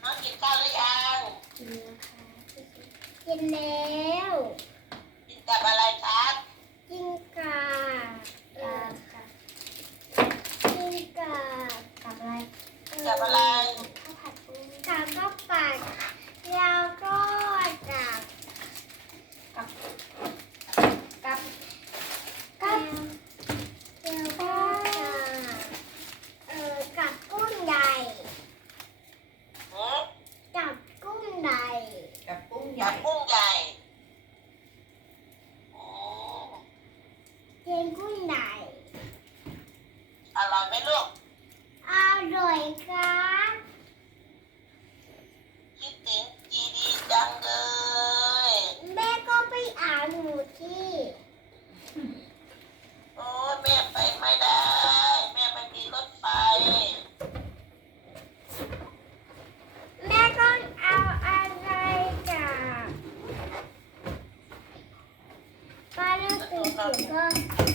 น้องกินข้าวหรือยังกินแล้วกินกับอะไรครับกินกับกินกับอะไรกับอะไรข้าวผัดปูกับข้าวผัดแล้วก็กับกับกับแล้วก็กับกุ้งใหญ่หืมกับกุ้งใหญ่กับกุ้งใหกัญ่บกุ้งใหญ่อืมกินกุ้งใหญ่อร่อยไหมลูกอร่อยครับคิดถึงจีดีจังเลยแม่ก็ไปอ่านหนูที่โอ้ยแม่ไปไม่ได้ แม่ไม่มีรถไฟแม่ก็เอาอะไรจากป้าเลือกตื่นก็